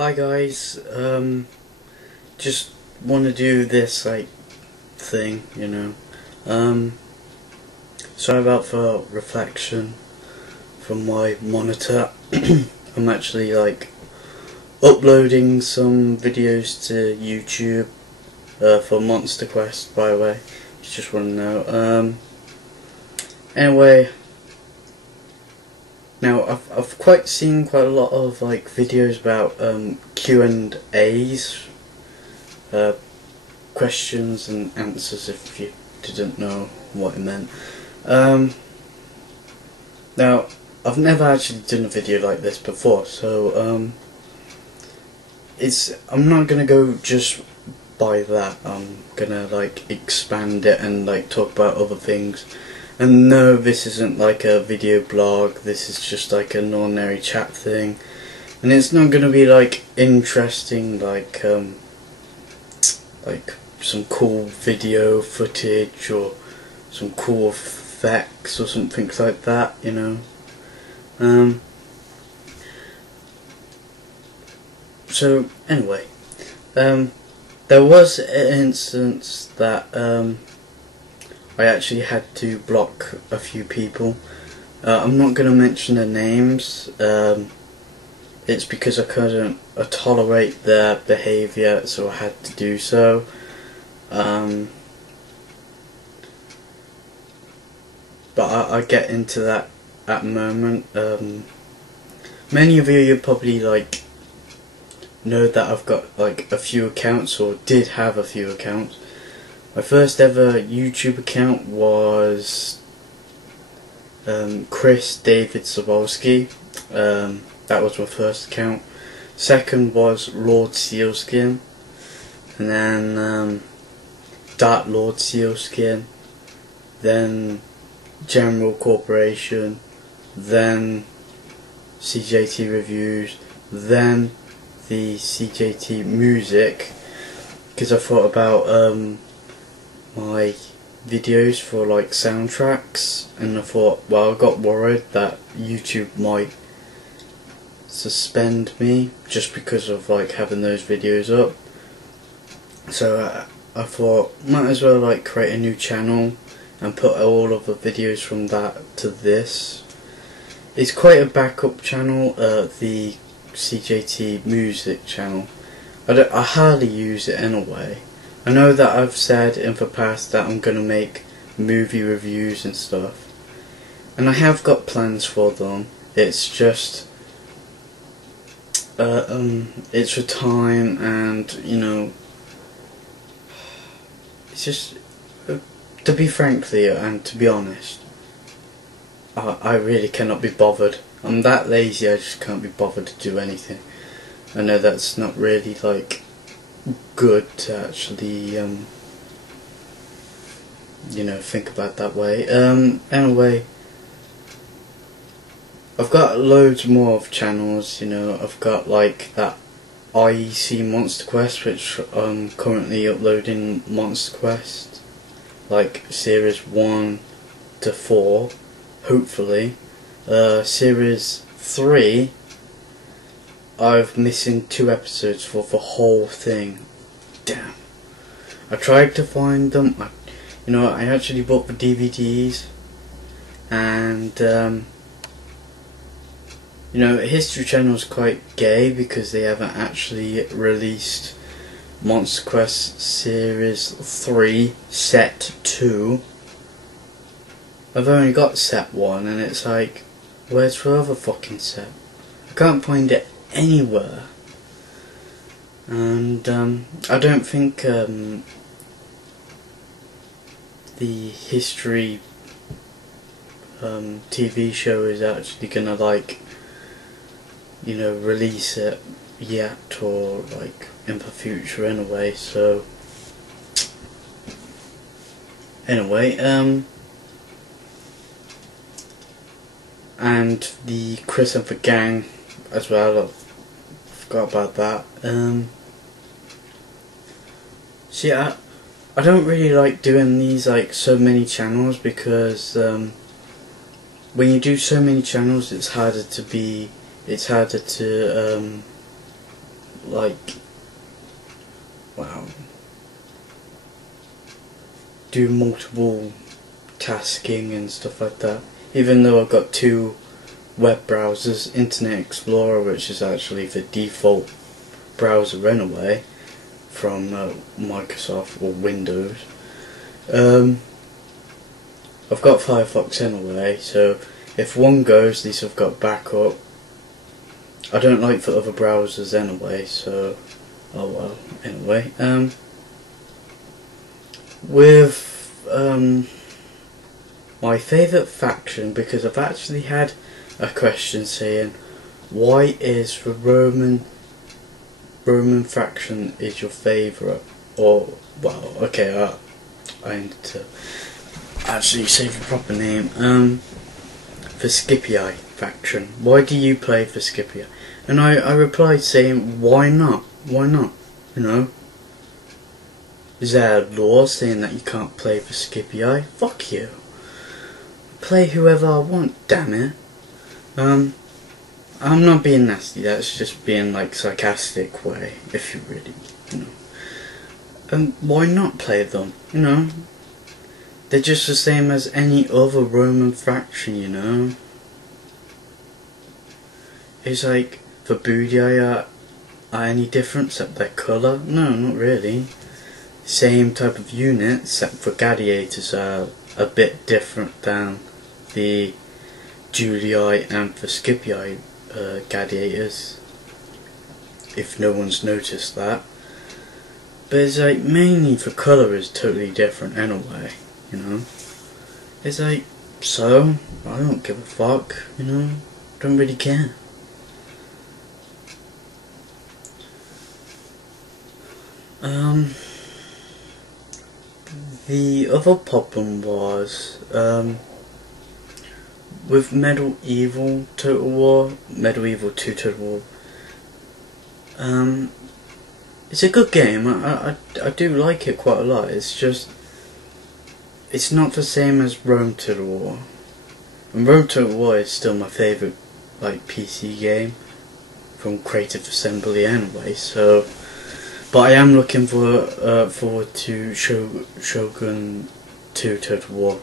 Hi guys, just want to do this thing, sorry about the reflection from my monitor. I'm actually uploading some videos to YouTube for Monster Quest, by the way. You just want to know. Anyway, now I've seen quite a lot of videos about Q&As, questions and answers, if you didn't know what it meant. Now I've never actually done a video like this before, so I'm not gonna go just by that. I'm gonna expand it and talk about other things. And no, this isn't a video blog, this is just an ordinary chat thing. And it's not gonna be interesting some cool video footage or some cool effects or something like that, So anyway, there was an instance that I actually had to block a few people. I'm not going to mention their names. It's because I couldn't tolerate their behaviour, so I had to do so. But I get into that at the moment. Many of you probably know that I've got a few accounts, or did have a few accounts. My first ever YouTube account was Chris David Zabolski. That was my first account. Second was Lord Sealskin, and then Dark Lord Sealskin, then General Corporation, then CJTReviews, then the CJT Music, because I thought about my videos for soundtracks, and I thought, well, I got worried that YouTube might suspend me just because of having those videos up. So I thought, might as well create a new channel and put all of the videos from that to this. It's quite a backup channel, the CJT Music channel. I hardly use it anyway. I know that I've said in the past that I'm gonna make movie reviews and stuff, and I have got plans for them. It's just it's for time, and it's just to be frankly and to be honest, I really cannot be bothered. I'm that lazy, I just can't be bothered to do anything. I know that's not really good to actually think about that way. Anyway, I've got loads more of channels. I've got that IEC Monster Quest, which I'm currently uploading Monster Quest series 1 to 4, hopefully. Series 3, I've missing 2 episodes for the whole thing. Damn. I tried to find them. I actually bought the DVDs, and History Channel is quite gay because they haven't actually released Monster Quest Series 3 Set 2. I've only got Set 1, and it's where's the other fucking set? I can't find it anywhere. And I don't think the History TV show is actually gonna release it yet, or in the future anyway. So anyway, and the Chris and the Gang as well, I forgot about that. See, I don't really like doing these so many channels, because when you do so many channels, it's harder to like, wow, do multiple tasking and stuff like that. Even though I've got two web browsers, Internet Explorer, which is actually the default browser anyway from Microsoft or Windows. I've got Firefox anyway, so if one goes, at least I've got backup. I don't like the other browsers anyway, so oh well. Anyway, with my favourite faction, because I've actually had a question saying, why is the Roman faction is your favourite? Or, well, okay, I need to actually say the proper name. The Scipii faction. Why do you play for Scipii? And I replied saying, why not? Why not? You know? Is there a law saying that you can't play for Scipii? Fuck you. Play whoever I want, damn it. I'm not being nasty, that's just being like sarcastic way, if you really, you know. Why not play them, you know? They're just the same as any other Roman faction, you know. It's like, the Budii are any different except their colour? No, not really. Same type of unit, except for gladiators are a bit different than the Julii and the Scipii gladiators, if no one's noticed that. But it's like, mainly the colour is totally different anyway, you know. It's like, so, I don't give a fuck, you know, don't really care. The other problem was, with Medieval Total War, Medieval 2 Total War, it's a good game. I do like it quite a lot. It's just, it's not the same as Rome Total War. And Rome Total War is still my favourite, like, PC game from Creative Assembly anyway. So, but I am looking forward to Shogun 2 Total War.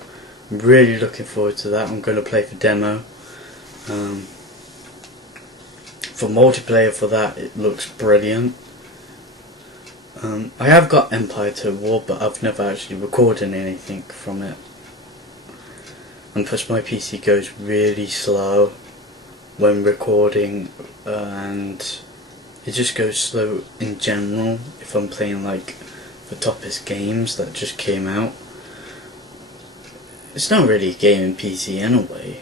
I'm really looking forward to that. I'm going to play the demo. For multiplayer for that, it looks brilliant. I have got Empire Total War, but I've never actually recorded anything from it. And plus my PC goes really slow when recording, and it just goes slow in general if I'm playing like the toppest games that just came out. It's not really a gaming PC anyway.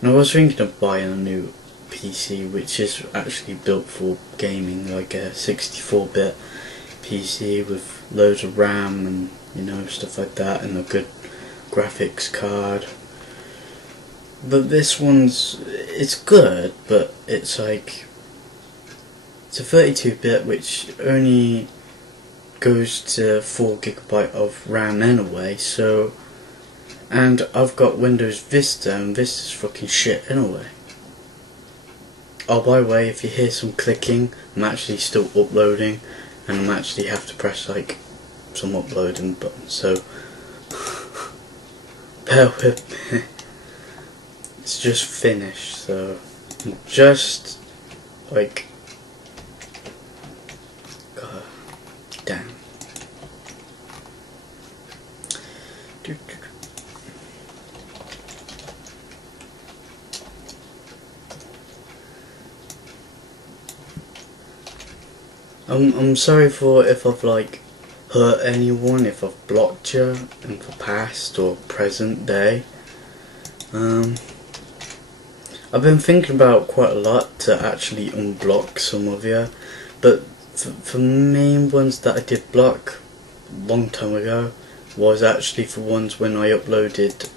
And I was thinking of buying a new PC which is actually built for gaming, like a 64-bit PC with loads of RAM and, you know, stuff like that, and a good graphics card. But this one's, it's good, but it's like, it's a 32-bit which only goes to 4GB of RAM anyway, so, and I've got Windows Vista, and Vista's fucking shit anyway. Oh, by the way, if you hear some clicking, I'm actually still uploading, and I'm actually have to press like some uploading buttons, so bear with me. It's just finished, so I'm just like, God damn. I'm sorry for if I've like hurt anyone, if I've blocked you in the past or present day. I've been thinking about quite a lot to actually unblock some of you, but the main ones that I did block a long time ago was actually the ones when I uploaded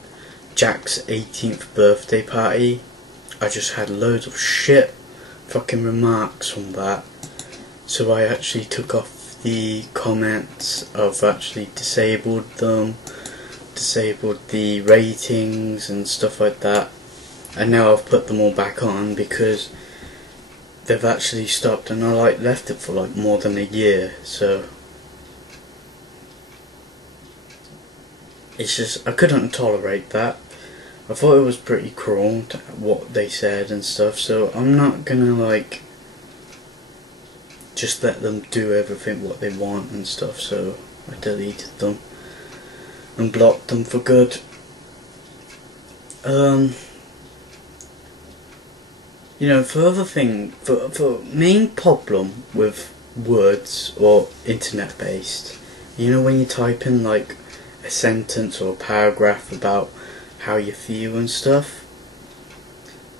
Jack's 18th birthday party. I just had loads of shit fucking remarks on that, so I actually took off the comments. I've actually disabled them, disabled the ratings and stuff like that, and now I've put them all back on because they've actually stopped, and I like left it for like more than a year, so it's just, I couldn't tolerate that. I thought it was pretty cruel what they said and stuff, so I'm not gonna like just let them do everything what they want and stuff, so I deleted them and blocked them for good. You know, for other thing, for main problem with words or internet based, you know, when you type in like a sentence or a paragraph about how you feel and stuff,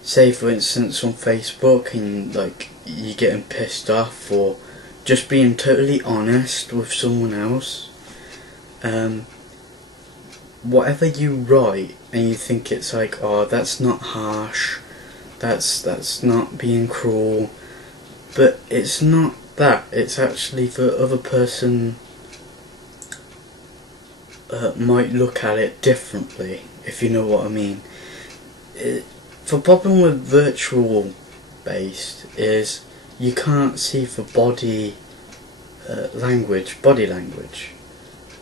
say for instance on Facebook, and like you're getting pissed off or just being totally honest with someone else, whatever you write and you think it's like, oh, that's not harsh, that's not being cruel, but it's not that. It's actually for other person might look at it differently, if you know what I mean. The problem with virtual based is you can't see for body language,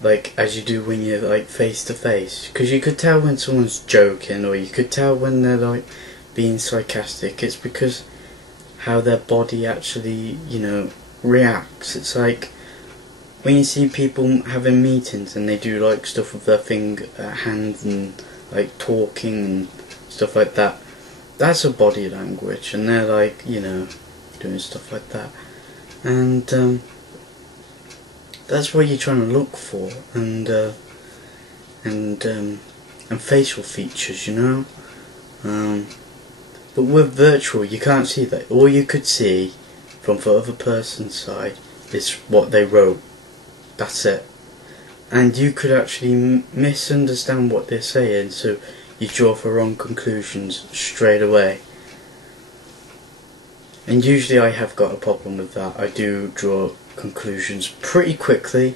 like as you do when you're like face to face, because you could tell when someone's joking, or you could tell when they're like being sarcastic. It's because how their body actually, you know, reacts. It's like when you see people having meetings and they do like stuff with their hands and like talking and stuff like that. That's a body language, and they're like, you know, doing stuff like that, and that's what you're trying to look for, and facial features, you know. But with virtual, you can't see that. All you could see from the other person's side is what they wrote. That's it. And you could actually misunderstand what they're saying, so you draw the wrong conclusions straight away. And usually I have got a problem with that. I do draw conclusions pretty quickly.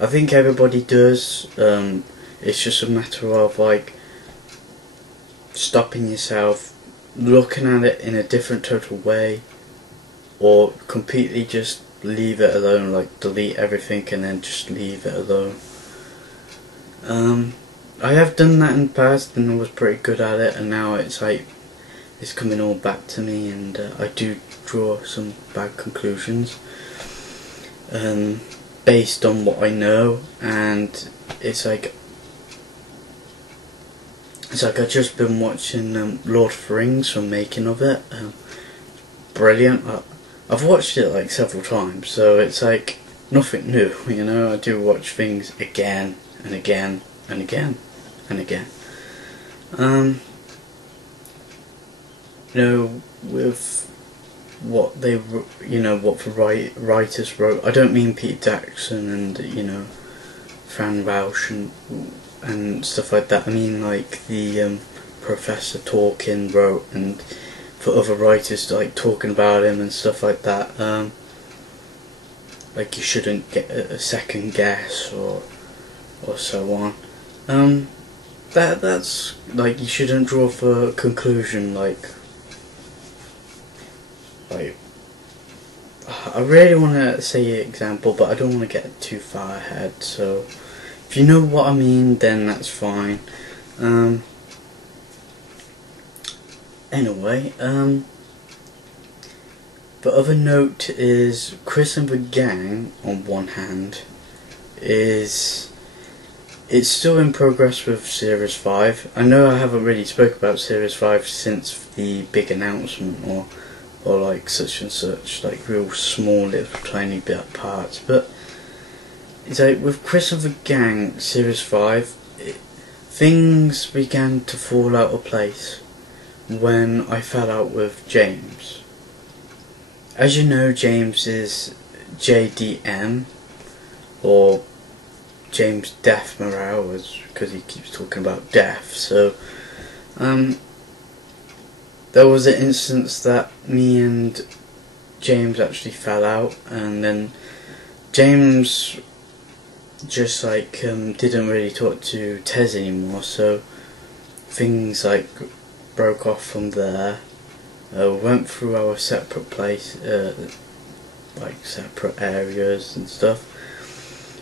I think everybody does. It's just a matter of like stopping yourself, looking at it in a different total way, or completely just leave it alone, like delete everything and then just leave it alone. I have done that in the past and I was pretty good at it, and now it's like it's coming all back to me, and I do draw some bad conclusions based on what I know, and it's like I've just been watching Lord of the Rings, from making of it. Brilliant. I've watched it like several times, so it's like nothing new, you know. I do watch things again and again and again and again. You know, with what they, you know, what the writers wrote. I don't mean Peter Jackson and, you know, Fran Welsh and stuff like that. I mean like the Professor Tolkien wrote, and for other writers like talking about him and stuff like that. Like you shouldn't get a second guess or so on. That's like, you shouldn't draw for a conclusion like I really want to say an example, but I don't want to get too far ahead, so if you know what I mean, then that's fine. Anyway, the other note is Chris and the gang, on one hand, it's still in progress with Series 5. I know I haven't really spoke about Series 5 since the big announcement, or like such and such, like real small little tiny bit parts, but it's like with Chris and the gang Series 5, things began to fall out of place when I fell out with James. As you know, James is JDM, or James Death Morale, because he keeps talking about death. So there was an instance that me and James actually fell out, and then James just like didn't really talk to Tez anymore, so things like broke off from there. went through our separate like separate areas and stuff.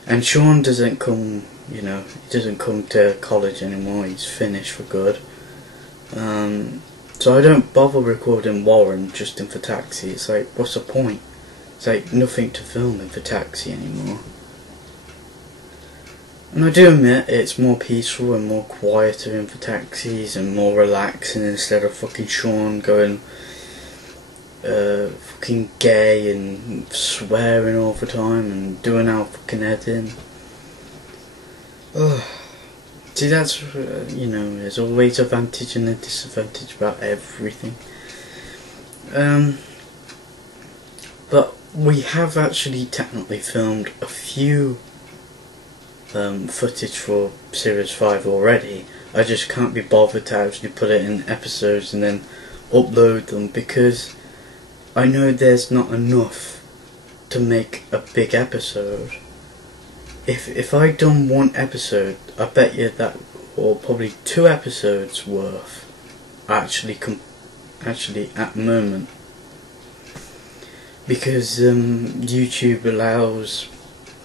And Sean doesn't come, you know, he doesn't come to college anymore. He's finished for good. So I don't bother recording Warren just in for Taxi. It's like, what's the point? It's like nothing to film in for Taxi anymore. And I do admit it's more peaceful and more quieter in for Taxis and more relaxing instead of fucking Sean going fucking gay and swearing all the time and doing our fucking editing. Ugh. See, that's, you know, there's always a advantage and a disadvantage about everything. But we have actually technically filmed a few footage for Series 5 already. I just can't be bothered to actually put it in episodes and then upload them because I know there's not enough to make a big episode. If I'd done one episode, I bet you that, or probably 2 episodes worth, actually at the moment, because YouTube allows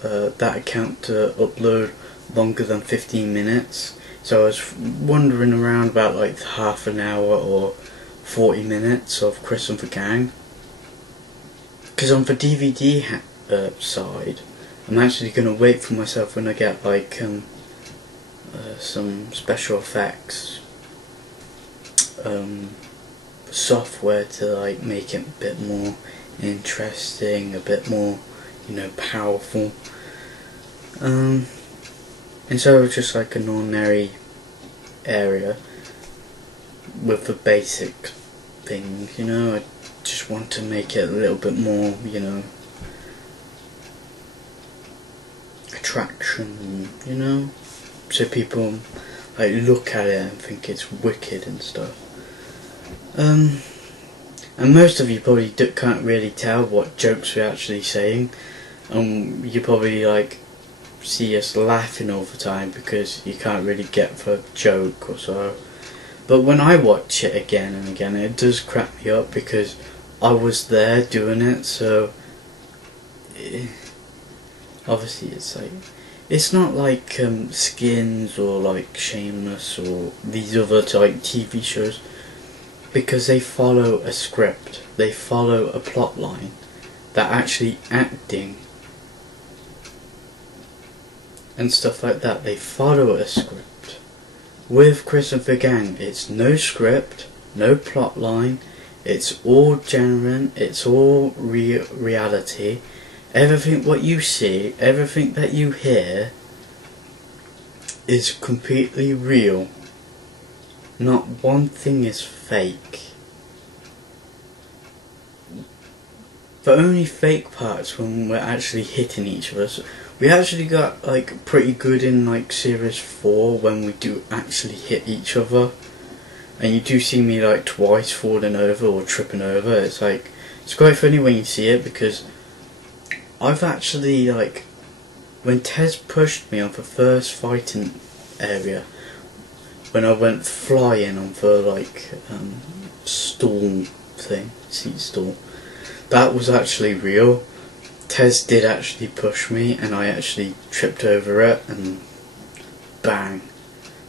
that account to upload longer than 15 minutes. So I was wandering around about like half an hour or 40 minutes of Chris and the Gang. Because on the DVD side, I'm actually going to wait for myself when I get like some special effects software to like make it a bit more interesting, a bit more, you know, powerful. Instead of just like an ordinary area with the basic things, you know, I just want to make it a little bit more, you know, attraction, you know, so people like look at it and think it's wicked and stuff. And most of you probably can't really tell what jokes we're actually saying. You probably like see us laughing all the time because you can't really get the joke or so. But when I watch it again and again, it does crack me up because I was there doing it. So obviously it's like, it's not like Skins or like Shameless or these other type TV shows, because they follow a script, they follow a plot line. They're actually acting and stuff like that. They follow a script. With Chris and the Gang, it's no script, no plot line. It's all genuine. It's all reality. Everything what you see, everything that you hear, is completely real. Not one thing is fake. The only fake parts when we're actually hitting each other. So we actually got like pretty good in like Series 4 when we do actually hit each other. And you do see me like twice falling over or tripping over. It's like, it's quite funny when you see it, because I've actually, like, when Tez pushed me on the first fighting area, when I went flying on the like stall thing, seat stall, that was actually real. Tez did actually push me and I actually tripped over it and bang.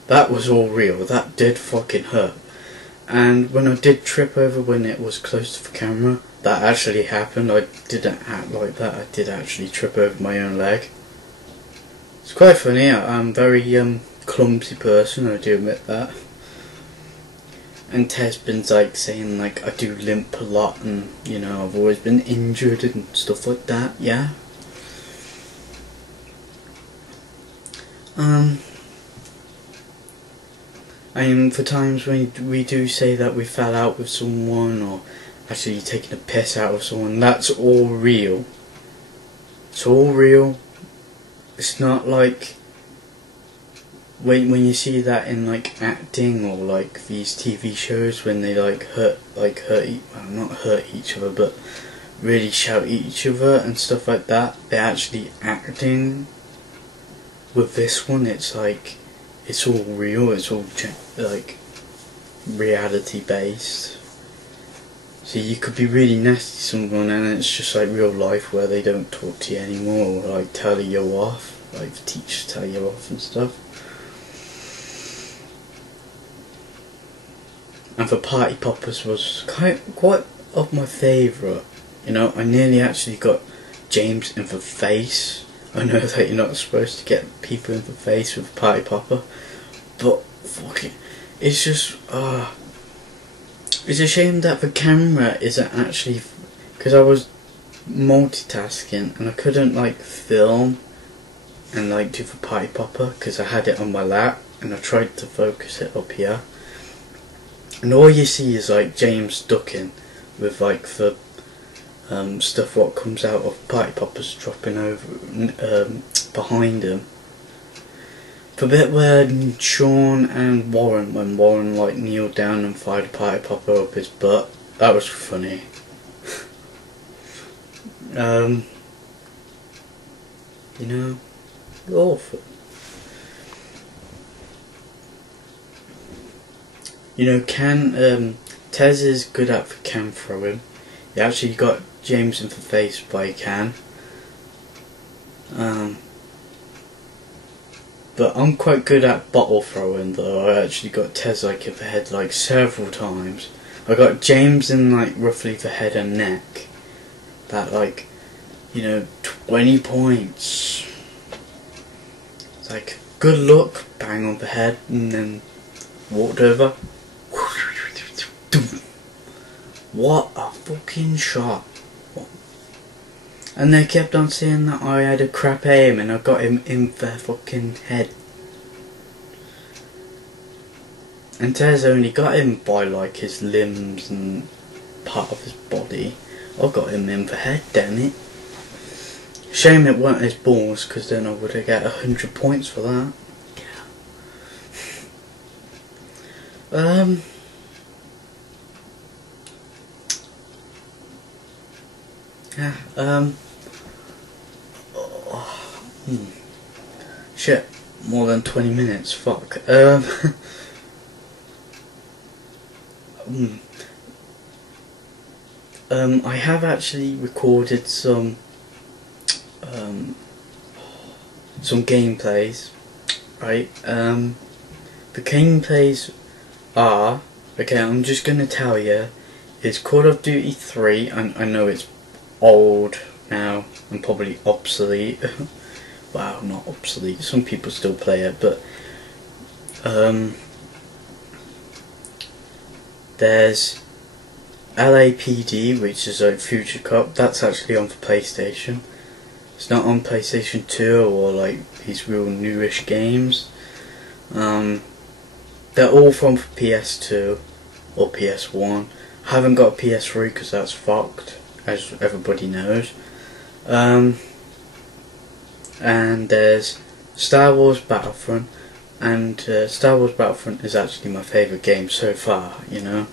That was all real. That did fucking hurt. And when I did trip over when it was close to the camera, that actually happened. I didn't act like that. I did actually trip over my own leg. It's quite funny. I'm a very clumsy person, I do admit that. And Tez been like saying like I do limp a lot, and you know, I've always been injured and stuff like that. Yeah. And for times when we do say that we fell out with someone, or actually taking a piss out of someone, that's all real. It's all real. It's not like when you see that in like acting or like these TV shows when they like not hurt each other, but really shout at each other and stuff like that. They're actually acting. With this one, it's like, it's all real, it's all like reality based. So you could be really nasty to someone and it's just like real life where they don't talk to you anymore, or like tell you off, like the teachers tell you off and stuff. And for Party Poppers was quite of my favourite. You know, I nearly actually got James in the face. I know that you're not supposed to get people in the face with Party Popper, but fuck it, it's just it's a shame that the camera isn't actually, because I was multitasking and I couldn't like film and like do the Party Popper because I had it on my lap and I tried to focus it up here, and all you see is like James ducking with like the stuff what comes out of Party Poppers dropping over behind him. The bit where Sean and Warren, when Warren like kneeled down and fired a Party Popper up his butt, that was funny. You know, awful. You know, Tez is good at the can throwing. He actually got James in the face by a can. But I'm quite good at bottle throwing though. I actually got Tez like in the head like several times. I got James in like roughly the head and neck. That like, you know, 20 points. It's like, good luck, bang on the head, and then walked over. What a fucking shot. And they kept on saying that I had a crap aim and I got him in the fucking head. And Tez only got him by like his limbs and part of his body. I got him in the head, damn it. Shame it weren't his balls, because then I would have got 100 points for that. Shit, more than 20 minutes, fuck. I have actually recorded some gameplays, right? The gameplays are, okay, I'm just gonna tell you, it's Call of Duty 3, and I know it's old now and probably obsolete. Well, not obsolete, some people still play it, but there's LAPD, which is like Future Cop. That's actually on for PlayStation. It's not on PlayStation 2 or like these real newish games. They're all from PS2 or PS1. I haven't got a PS3 because that's fucked, as everybody knows. And there's Star Wars Battlefront, and Star Wars Battlefront is actually my favourite game so far, you know.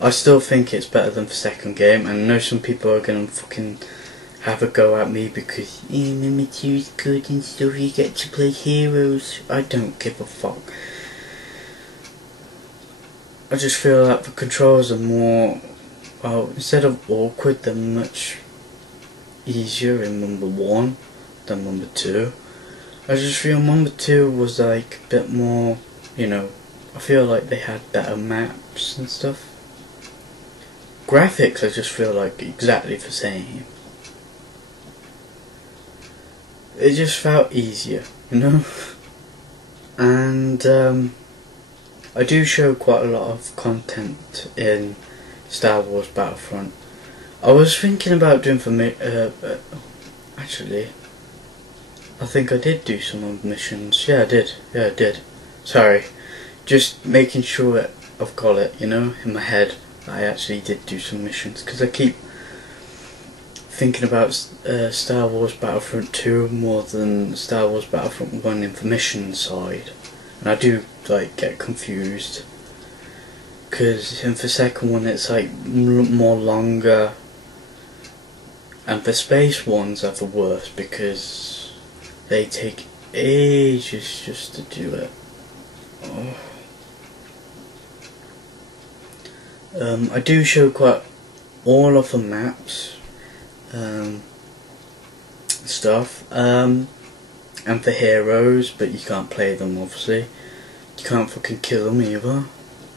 I still think it's better than the second game, and I know some people are gonna fucking have a go at me because number 2 is good and stuff, you get to play heroes. I don't give a fuck. I just feel that the controls are more, well, instead of awkward, they're much easier in number 1 than number 2. I just feel number 2 was like a bit more, you know, I feel like they had better maps and stuff. Graphics I just feel like exactly the same. It just felt easier, you know. And I do show quite a lot of content in Star Wars Battlefront. I was thinking about doing for actually, I think I did do some of the missions. Yeah, I did. Yeah, I did. Sorry, just making sure I've got it, you know, in my head. I actually did do some missions because I keep thinking about Star Wars Battlefront 2 more than Star Wars Battlefront 1 in the mission side, and I do like get confused because in the second one it's like more longer, and the space ones are the worst because they take ages just to do it. I do show quite all of the maps, stuff, and the heroes, but you can't play them obviously. You can't fucking kill them either,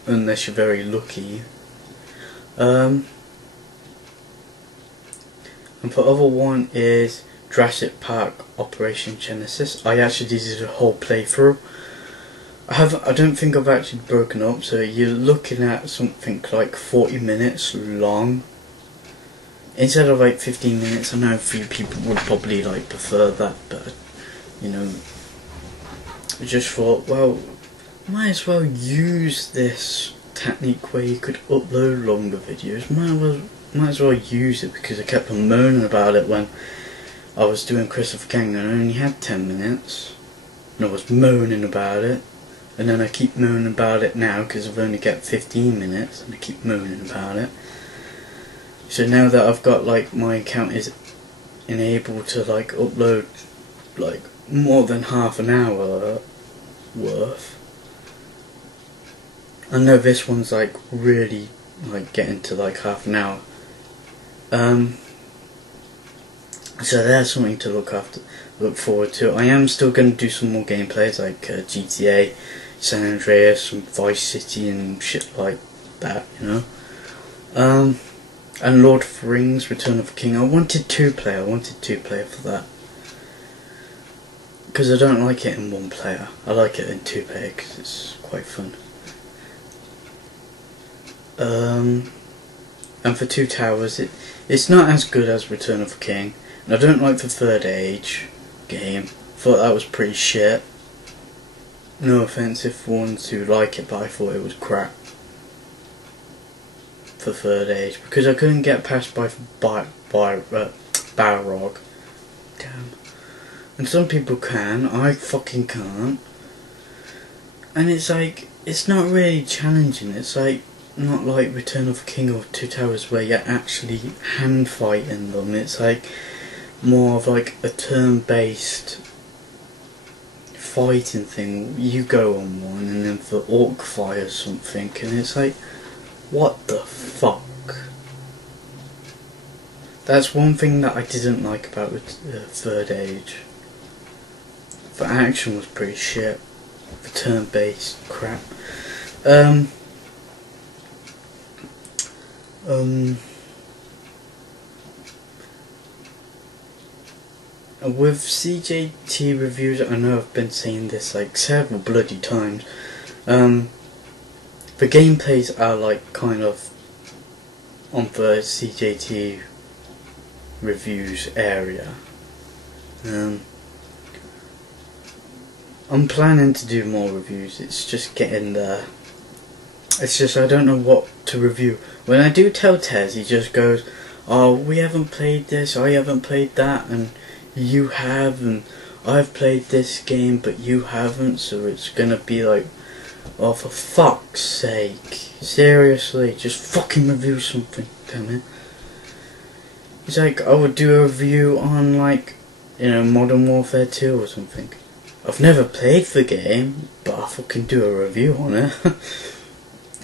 unless you're very lucky. And the other one is Jurassic Park Operation Genesis. I actually did a whole playthrough. I don't think I've actually broken up, so you're looking at something like 40 minutes long instead of like 15 minutes. I know a few people would probably like prefer that, but you know, I just thought, well, might as well use this technique where you could upload longer videos. Might as well use it, because I kept on moaning about it when I was doing Christopher King and I only had 10 minutes and I was moaning about it, and then I keep moaning about it now because I've only got 15 minutes and I keep moaning about it. So now that I've got like my account is enabled to like upload like more than half an hour worth. I know this one's like really like getting to like half an hour. So there's something to look forward to. I am still going to do some more gameplays like GTA, San Andreas, some Vice City and shit like that, you know. And Lord of the Rings, Return of the King. I wanted two player for that, because I don't like it in one player. I like it in two player because it's quite fun. And for Two Towers, it's not as good as Return of the King. And I don't like the Third Age game. Thought that was pretty shit. No offense if ones who like it, but I thought it was crap for Third Age, because I couldn't get past Balrog. Damn. And some people can, I fucking can't. And it's like, it's not really challenging. It's like, not like Return of the King or Two Towers where you're actually hand fighting them. It's like more of like a turn-based fighting thing. You go on one and then the orc fires something, and it's like, what the fuck? That's one thing that I didn't like about Third Age. The action was pretty shit. The turn-based crap. With CJTReviews, I know I've been saying this like several bloody times, the gameplays are like kind of on the CJTReviews area. I'm planning to do more reviews, it's just getting there. It's just I don't know what to review. When I do tell Tez, he just goes, oh, we haven't played this, I haven't played that, and you have, and I've played this game but you haven't, so it's gonna be like, oh, for fuck's sake, seriously, just fucking review something, damn it. It's like, I would do a review on like, you know, Modern Warfare 2 or something. I've never played the game, but I'll fucking do a review on it.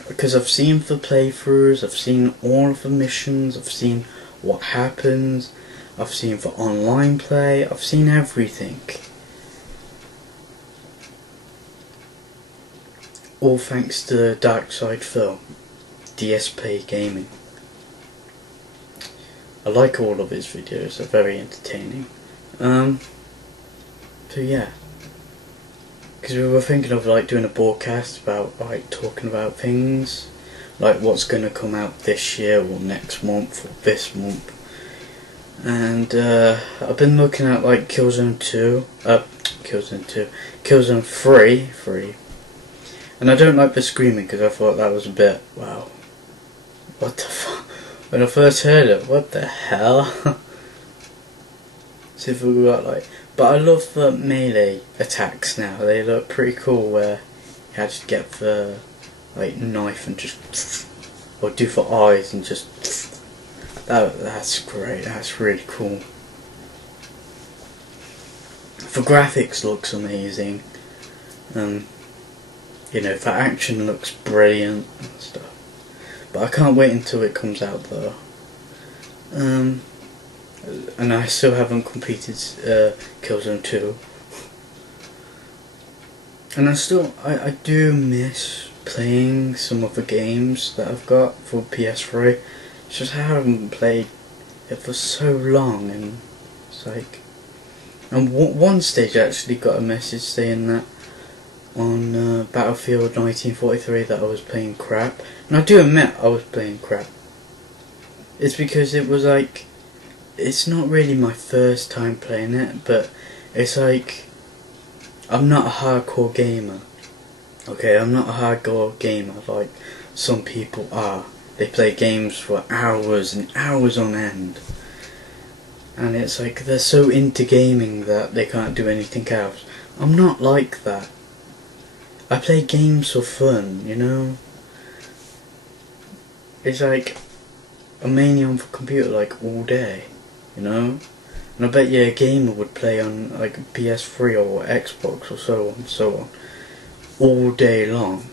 Because I've seen the playthroughs, I've seen all of the missions, I've seen what happens, I've seen the online play, I've seen everything. All thanks to Dark Side Phil, DSP Gaming. I like all of his videos, they're very entertaining. So yeah. Because we were thinking of like doing a broadcast about like talking about things, like what's going to come out this year or next month or this month. And I've been looking at like Killzone 3, and I don't like the screaming because I thought that was a bit, wow, what the fuck, when I first heard it, what the hell. So if we got like, but I love the melee attacks now, they look pretty cool where you had to get the like knife and just, or do for eyes and just, that's great, that's really cool. The graphics looks amazing, you know, the action looks brilliant and stuff, but I can't wait until it comes out though. And I still haven't completed Killzone 2. And I do miss playing some of the games that I've got for PS3. It's just I haven't played it for so long, and it's like, and one stage I actually got a message saying that on Battlefield 1943 that I was playing crap, and I do admit I was playing crap. It's because it was like, it's not really my first time playing it, but it's like, I'm not a hardcore gamer. Okay, I'm not a hardcore gamer like some people are. They play games for hours and hours on end. And it's like they're so into gaming that they can't do anything else. I'm not like that. I play games for fun, you know? It's like, I'm mainly on the computer like all day, you know? And I bet you a gamer would play on like PS3 or Xbox or so on and so on all day long.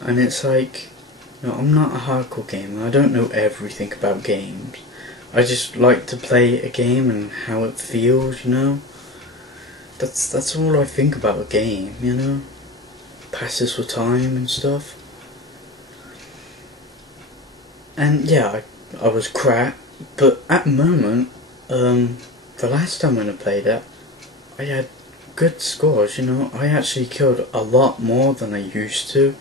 And it's like, you know, I'm not a hardcore gamer. I don't know everything about games. I just like to play a game and how it feels, you know. That's all I think about a game, you know. Passes for time and stuff. And yeah, I was crap, but at the moment, the last time when I played it, I had good scores, you know. I actually killed a lot more than I used to.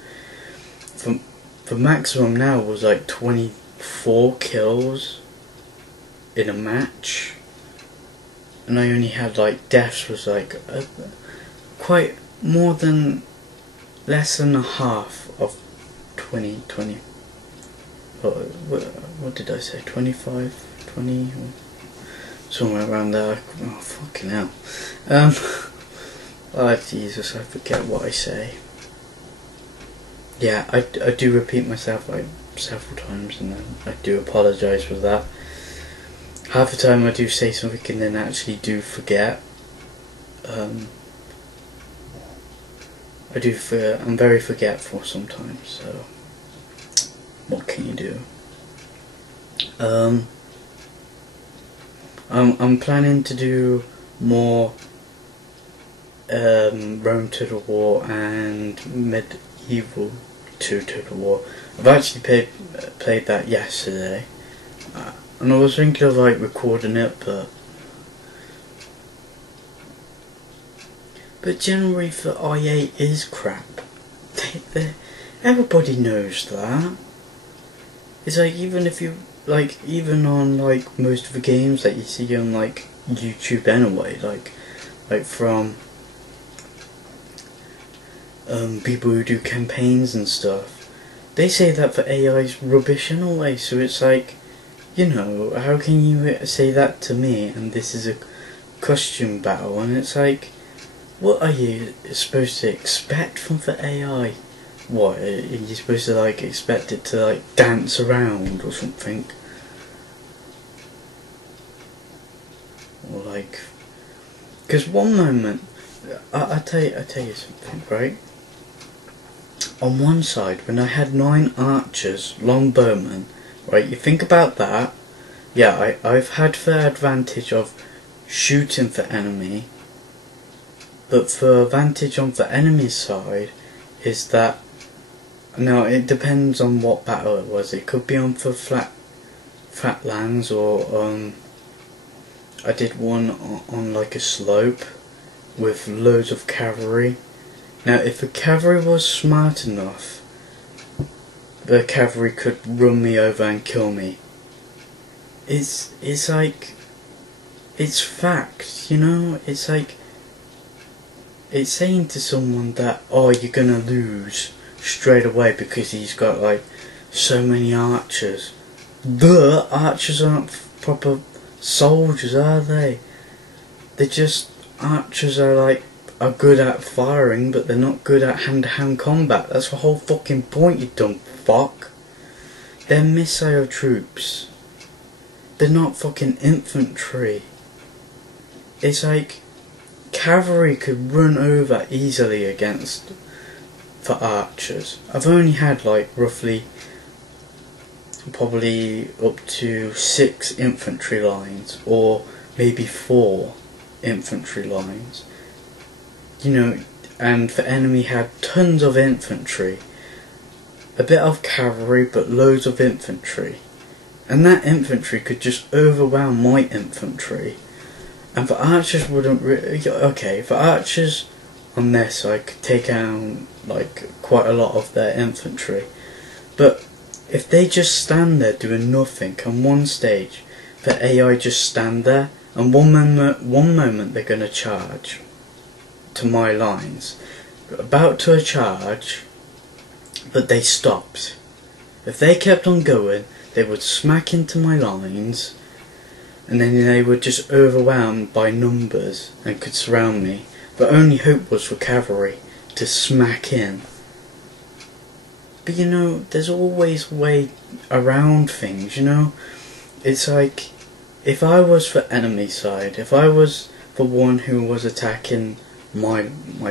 The maximum now was like 24 kills in a match, and I only had like deaths was like quite more than less than a half of 20. What did I say? 25, 20, somewhere around there. Oh fucking hell! Oh Jesus, I forget what I say. Yeah, I do repeat myself like several times, and then I do apologise for that. Half the time I do say something and then actually do forget. I'm very forgetful sometimes, so what can you do? I'm planning to do more Rome Total War and Medieval 2 Total War. I've actually played that yesterday, and I was thinking of like recording it, but generally the IA is crap. Everybody knows that. It's like, even if you like, even on like most of the games that you see on like YouTube anyway, like from people who do campaigns and stuff, they say that the AI is rubbish anyway. So it's like, you know, how can you say that to me and this is a costume battle? And it's like, what are you supposed to expect from the AI? What, are you supposed to like expect it to like dance around or something? Or like, because one moment, I tell you something, right? On one side, when I had 9 archers, longbowmen, right? You think about that. Yeah, I've had the advantage of shooting the enemy, but the advantage on the enemy side is that, now it depends on what battle it was. It could be on the flat lands, or I did one on like a slope with loads of cavalry. Now if the cavalry was smart enough, the cavalry could run me over and kill me. It's like, it's fact, you know. It's like, it's saying to someone that, oh, you're gonna lose straight away because he's got like so many archers. The archers aren't proper soldiers, are they? They're just, archers are good at firing, but they're not good at hand-to-hand combat. That's the whole fucking point, you dumb fuck. They're missile troops. They're not fucking infantry. It's like, cavalry could run over easily against the archers. I've only had like roughly probably up to 6 infantry lines, or maybe 4 infantry lines. You know, and the enemy had tons of infantry, a bit of cavalry, but loads of infantry. And that infantry could just overwhelm my infantry. And the archers wouldn't really... Okay, the archers on their side could take out like quite a lot of their infantry. But if they just stand there doing nothing on one stage, the AI just stand there, and one moment they're going to charge to my lines. About to charge, but they stopped. If they kept on going, they would smack into my lines, and then they were just overwhelmed by numbers and could surround me. The only hope was for cavalry to smack in. But you know, there's always a way around things, you know? It's like, if I was the enemy side, if I was the one who was attacking my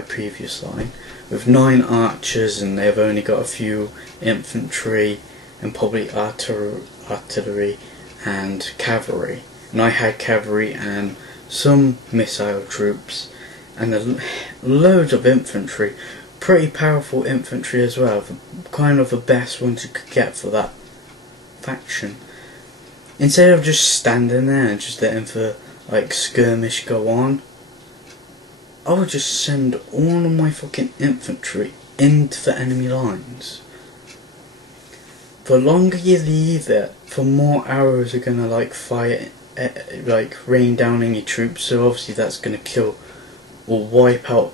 previous line, with 9 archers and they've only got a few infantry and probably artillery and cavalry, and I had cavalry and some missile troops and loads of infantry, pretty powerful infantry as well, kind of the best ones you could get for that faction. Instead of just standing there and just letting the like skirmish go on, I would just send all of my fucking infantry into the enemy lines. The longer you leave it, the more arrows are gonna like fire, like rain down on your troops. So obviously that's gonna kill or wipe out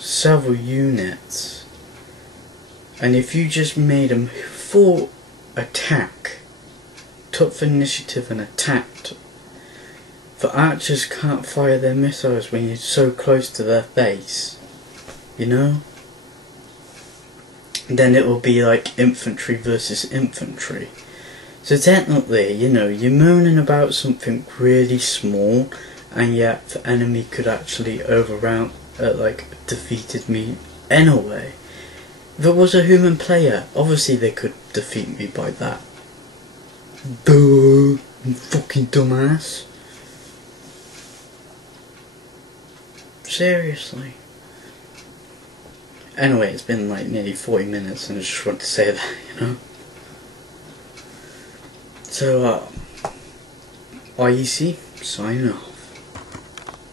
several units. And if you just made them full attack, took the initiative and attacked, the archers can't fire their missiles when you're so close to their base, you know? Then it will be like infantry versus infantry. So technically, you know, you're moaning about something really small, and yet the enemy could actually defeated me anyway. If it was a human player, obviously they could defeat me by that. Duh, you fucking dumbass. Seriously. Anyway, it's been like nearly 40 minutes and I just want to say that, you know. So, IEC, signing off.